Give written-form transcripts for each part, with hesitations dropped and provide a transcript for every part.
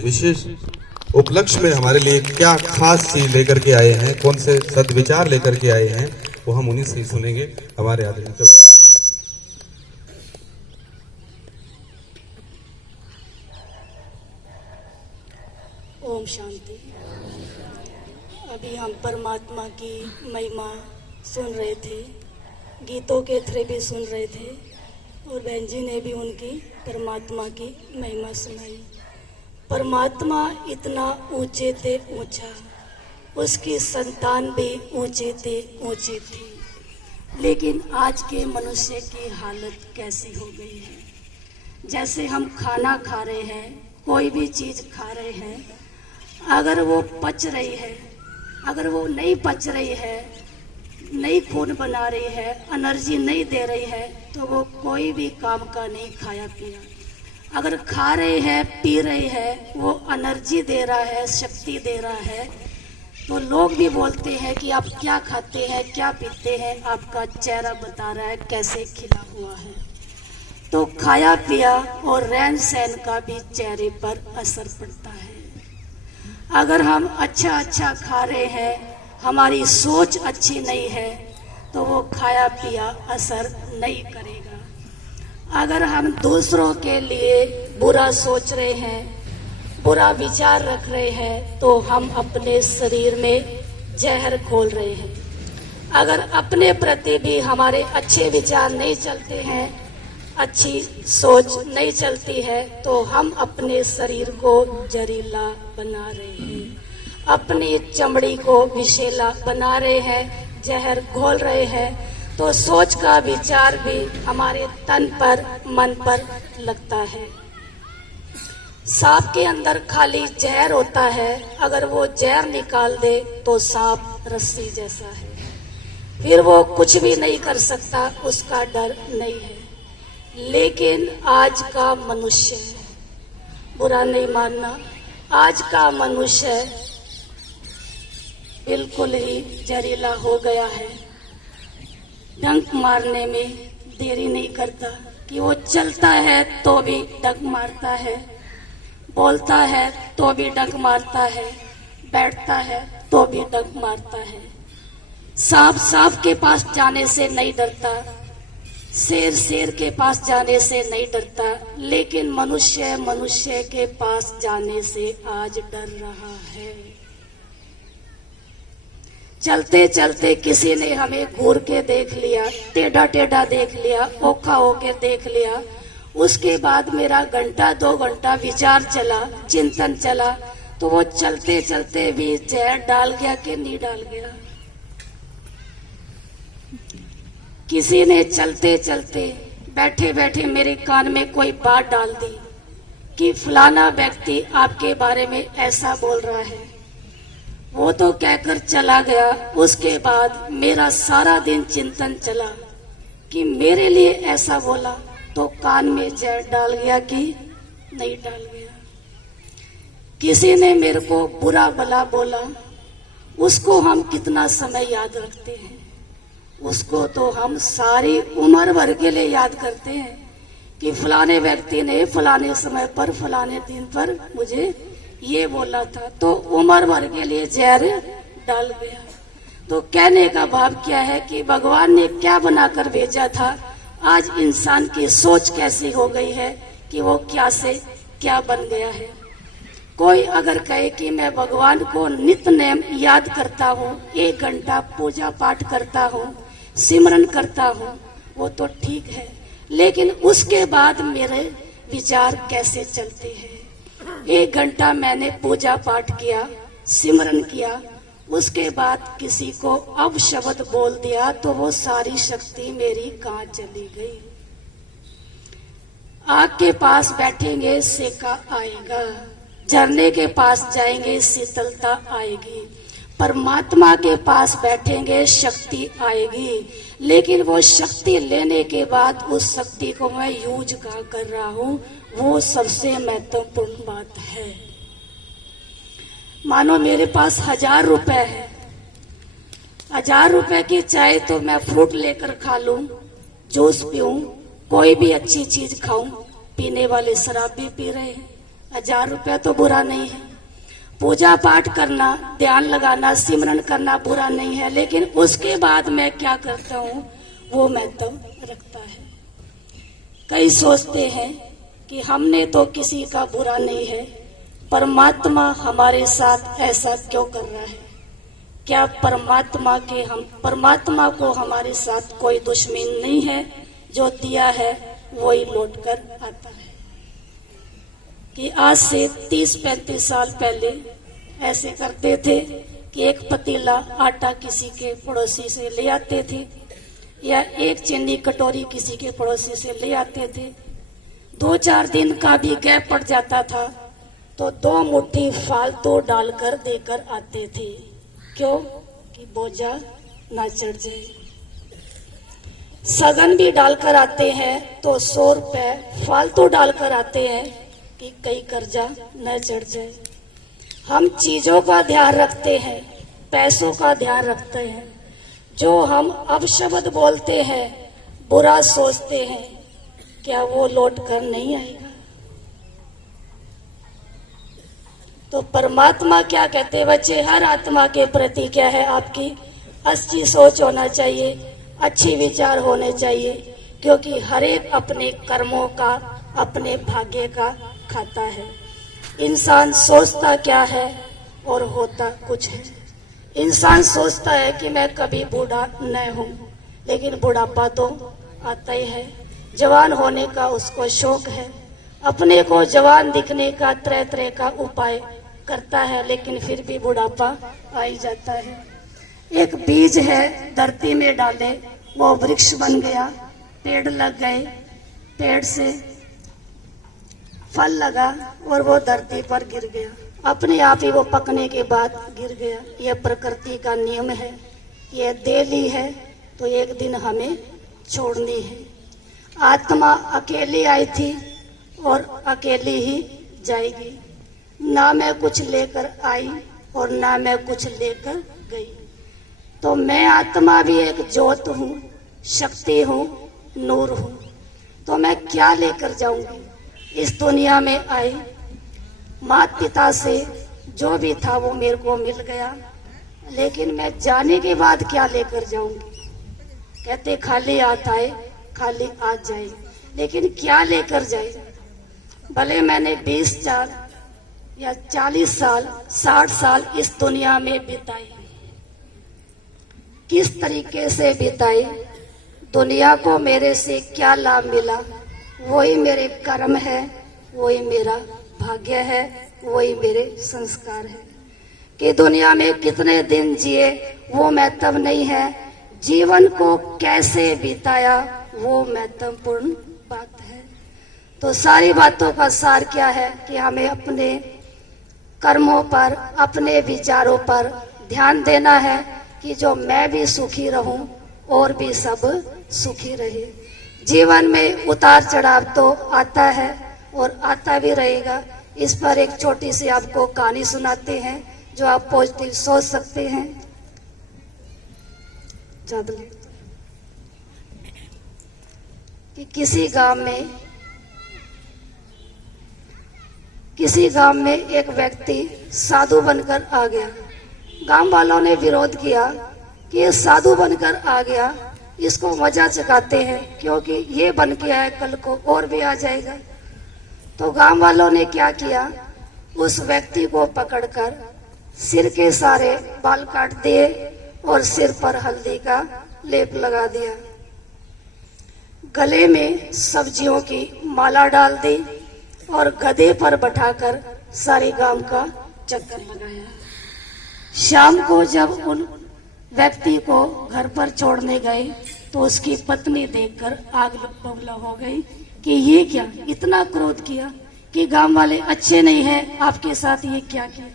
विशेष उपलक्ष्य में हमारे लिए क्या खास चीज लेकर के आए हैं, कौन से सद्विचार लेकर के आए हैं, वो हम उन्हीं से सुनेंगे। हमारे आदरणीय ओम शांति। अभी हम परमात्मा की महिमा सुन रहे थे, गीतों के थ्रू भी सुन रहे थे और बहन जी ने भी उनकी परमात्मा की महिमा सुनाई। परमात्मा इतना ऊंचे थे ऊंचा, उसकी संतान भी ऊंचे थे ऊंची थी, लेकिन आज के मनुष्य की हालत कैसी हो गई है। जैसे हम खाना खा रहे हैं, कोई भी चीज़ खा रहे हैं, अगर वो पच रही है, अगर वो नहीं पच रही है, नहीं खून बना रही है, एनर्जी नहीं दे रही है, तो वो कोई भी काम का नहीं खाया पिया। अगर खा रहे हैं, पी रहे हैं, वो एनर्जी दे रहा है, शक्ति दे रहा है, तो लोग भी बोलते हैं कि आप क्या खाते हैं, क्या पीते हैं, आपका चेहरा बता रहा है कैसे खिला हुआ है। तो खाया पिया और रहन सहन का भी चेहरे पर असर पड़ता है। अगर हम अच्छा खा रहे हैं, हमारी सोच अच्छी नहीं है, तो वो खाया पिया असर नहीं करेगा। अगर हम दूसरों के लिए बुरा सोच रहे हैं, बुरा विचार रख रहे हैं, तो हम अपने शरीर में जहर घोल रहे हैं। अगर अपने प्रति भी हमारे अच्छे विचार नहीं चलते हैं, अच्छी सोच नहीं चलती है, तो हम अपने शरीर को जहरीला बना रहे हैं, अपनी चमड़ी को विषैला बना रहे हैं, जहर घोल रहे हैं। तो सोच का विचार भी हमारे तन पर, मन पर लगता है। सांप के अंदर खाली जहर होता है, अगर वो जहर निकाल दे तो सांप रस्सी जैसा है, फिर वो कुछ भी नहीं कर सकता, उसका डर नहीं है। लेकिन आज का मनुष्य, बुरा नहीं मानना, आज का मनुष्य बिल्कुल ही जहरीला हो गया है। डंक मारने में देरी नहीं करता कि वो चलता है तो भी डंक मारता है, बोलता है तो भी डंक मारता है, बैठता है तो भी डंक मारता है। सांप के पास जाने से नहीं डरता, शेर के पास जाने से नहीं डरता, लेकिन मनुष्य के पास जाने से आज डर रहा है। चलते चलते किसी ने हमें घूर के देख लिया, टेढ़ा देख लिया, ओखा होके देख लिया, उसके बाद मेरा घंटा 2 घंटा विचार चला, चिंतन चला, तो वो चलते चलते भी जहर डाल गया कि नहीं डाल गया। किसी ने चलते चलते, बैठे बैठे मेरे कान में कोई बात डाल दी कि फलाना व्यक्ति आपके बारे में ऐसा बोल रहा है। वो तो कहकर चला गया। उसके बाद मेरा सारा दिन चिंतन चला कि मेरे लिए ऐसा बोला तो कान में जहर डाल गया कि नहीं डाल गया। किसी ने मेरे को बुरा भला बोला, उसको हम कितना समय याद रखते हैं, उसको तो हम सारी उम्र भर के लिए याद करते हैं कि फलाने व्यक्ति ने फलाने समय पर, फलाने दिन पर मुझे ये बोला था, तो उम्र भर के लिए जहर डाल गया। तो कहने का भाव क्या है कि भगवान ने क्या बनाकर भेजा था, आज इंसान की सोच कैसी हो गई है कि वो क्या से क्या बन गया है। कोई अगर कहे कि मैं भगवान को नित्य नेम याद करता हूँ, 1 घंटा पूजा पाठ करता हूँ, सिमरन करता हूँ, वो तो ठीक है, लेकिन उसके बाद मेरे विचार कैसे चलते हैं। 1 घंटा मैंने पूजा पाठ किया, सिमरन किया, उसके बाद किसी को अपशब्द बोल दिया तो वो सारी शक्ति मेरी कहाँ चली गई। आग के पास बैठेंगे सेका आएगा, झरने के पास जाएंगे शीतलता आएगी, परमात्मा के पास बैठेंगे शक्ति आएगी। लेकिन वो शक्ति लेने के बाद उस शक्ति को मैं यूज कहाँ कर रहा हूँ, वो सबसे महत्वपूर्ण बात है। मानो मेरे पास 1000 रुपए है, 1000 रुपए की चाहे तो मैं फ्रूट लेकर खा लूं, जूस पीऊं, कोई भी अच्छी चीज खाऊं, पीने वाले शराब भी पी रहे हैं, 1000 रुपया तो बुरा नहीं है, पूजा पाठ करना, ध्यान लगाना, सिमरन करना बुरा नहीं है, लेकिन उसके बाद मैं क्या करता हूँ वो महत्व रखता है। कई सोचते हैं कि हमने तो किसी का बुरा नहीं है, परमात्मा हमारे साथ ऐसा क्यों कर रहा है? क्या परमात्मा को हमारे साथ कोई दुश्मनी नहीं है? जो दिया है वही लौट कर आता है। कि आज से 30-35 साल पहले ऐसे करते थे कि एक पतीला आटा किसी के पड़ोसी से ले आते थे, या एक चीनी कटोरी किसी के पड़ोसी से ले आते थे। 2-4 दिन का भी गैप पड़ जाता था तो 2 मुट्ठी फालतू डालकर देकर आते थे। क्यों? कि बोझा ना चढ़ जाए। सगन भी डालकर आते हैं तो 100 रुपए फालतू डालकर आते हैं कि कहीं कर्जा न चढ़ जाए। हम चीजों का ध्यान रखते हैं, पैसों का ध्यान रखते हैं। जो हम अपशब्द बोलते हैं, बुरा सोचते हैं, क्या वो लौट कर नहीं आएगा? तो परमात्मा क्या कहते हैं बच्चे? हर आत्मा के प्रति क्या है आपकी अच्छी सोच होना चाहिए, अच्छे विचार होने चाहिए, क्योंकि हर एक अपने कर्मों का, अपने भाग्य का खाता है। इंसान सोचता क्या है और होता कुछ है। इंसान सोचता है कि मैं कभी बूढ़ा न हूँ, लेकिन बुढ़ापा तो आता ही है। जवान होने का उसको शौक है, अपने को जवान दिखने का तरह तरह का उपाय करता है, लेकिन फिर भी बुढ़ापा आ ही जाता है। एक बीज है, धरती में डाले, वो वृक्ष बन गया, पेड़ लग गए, पेड़ से फल लगा और वो धरती पर गिर गया। अपने आप ही वो पकने के बाद गिर गया। यह प्रकृति का नियम है, यह दे ली है तो एक दिन हमें छोड़नी है। आत्मा अकेली आई थी और अकेली ही जाएगी। ना मैं कुछ लेकर आई और ना मैं कुछ लेकर गई। तो मैं आत्मा भी एक ज्योत हूँ, शक्ति हूँ, नूर हूँ। तो मैं क्या लेकर जाऊंगी? इस दुनिया में आई, माता पिता से जो भी था वो मेरे को मिल गया, लेकिन मैं जाने के बाद क्या लेकर जाऊंगी? कहते खाली हाथ आए खाली हाथ जाए, लेकिन क्या लेकर जाए? भले मैंने 20 साल या 40 साल, 60 साल इस दुनिया में बिताए, किस तरीके से बिताए, दुनिया को मेरे से क्या लाभ मिला? वही मेरे कर्म है, वही मेरा भाग्य है, वही मेरे संस्कार है। कि दुनिया में कितने दिन जिए वो महत्व नहीं है, जीवन को कैसे बिताया वो महत्वपूर्ण बात है। तो सारी बातों का सार क्या है कि हमें अपने कर्मों पर, अपने विचारों पर ध्यान देना है कि जो मैं भी सुखी रहूं और भी सब सुखी रहे। जीवन में उतार चढ़ाव तो आता है और आता भी रहेगा। इस पर एक छोटी सी आपको कहानी सुनाते हैं जो आप पॉजिटिव सोच सकते हैं। कि किसी गांव में एक व्यक्ति साधु बनकर आ गया। गांव वालों ने विरोध किया कि ये साधु बनकर आ गया, इसको मजा चखाते हैं, क्योंकि ये बन के आया कल को और भी आ जाएगा। तो गांव वालों ने क्या किया, उस व्यक्ति को पकड़कर सिर के सारे बाल काट दिए और सिर पर हल्दी का लेप लगा दिया, गले में सब्जियों की माला डाल दी और गधे पर बैठाकर सारे गांव का चक्कर लगाया। शाम को जब उन व्यक्ति को घर पर छोड़ने गए तो उसकी पत्नी देखकर आग बबूला हो गई कि ये क्या, इतना क्रोध किया कि गांव वाले अच्छे नहीं हैं, आपके साथ ये क्या किया।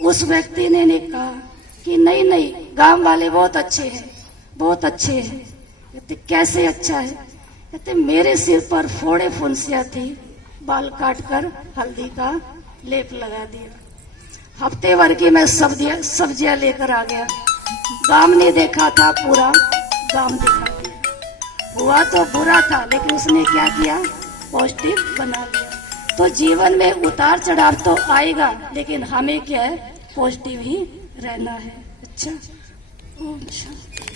उस व्यक्ति ने कहा कि नहीं नहीं, गांव वाले बहुत अच्छे हैं, बहुत अच्छे हैं। कहते कैसे अच्छा है? कहते मेरे सिर पर फोड़े फुंसियां थी, बाल काटकर हल्दी का लेप लगा दिया। हफ्ते भर की मैं सब्जियां लेकर आ गया, गांव ने देखा था, पूरा गांव दिखा दिया। हुआ तो बुरा था, लेकिन उसने क्या किया, पॉजिटिव बना लिया। तो जीवन में उतार चढ़ाव तो आएगा, लेकिन हमें क्या है, पॉजिटिव ही रहना है। अच्छा, ओम शांति।